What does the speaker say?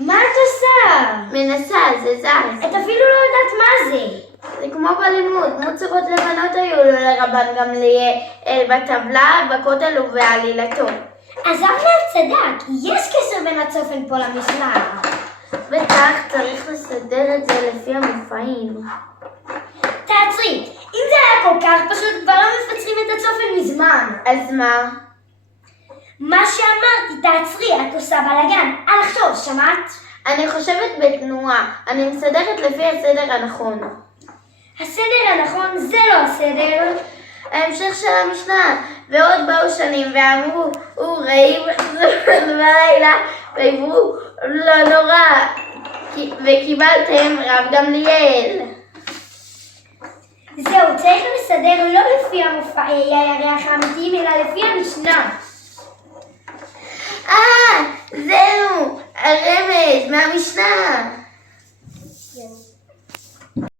מה את עושה? מנסה, זה זז. את אפילו לא יודעת מה זה. זה כמו בלימוד, מוצרות לבנות היו לו לרבן גמליאל בטבלה, בכותל ובעלילתו. אז אבנר צדק, יש קשר בין הצופן פה למשנה. בטח צריך לסדר את זה לפי המופעים. תעצרי, אם זה היה כל כך פשוט כבר לא מפצחים את הצופן מזמן. אז מה? מה שאמרתי, תעצרי, את עושה בלגן. אל לחשוב, שמעת? אני חושבת בתנועה, אני מסדרת לפי הסדר הנכון. הסדר הנכון זה לא הסדר. ההמשך של המשנה, ועוד באו שנים ואמרו, ראי בלילה, ועברו, לא נורא, וקיבלתם רב גמליאל. זהו, צריך לסדר לא לפי המופעי הירח האמיתיים, אלא לפי המשנה. זהו, הרמז מהמשנה. זהו.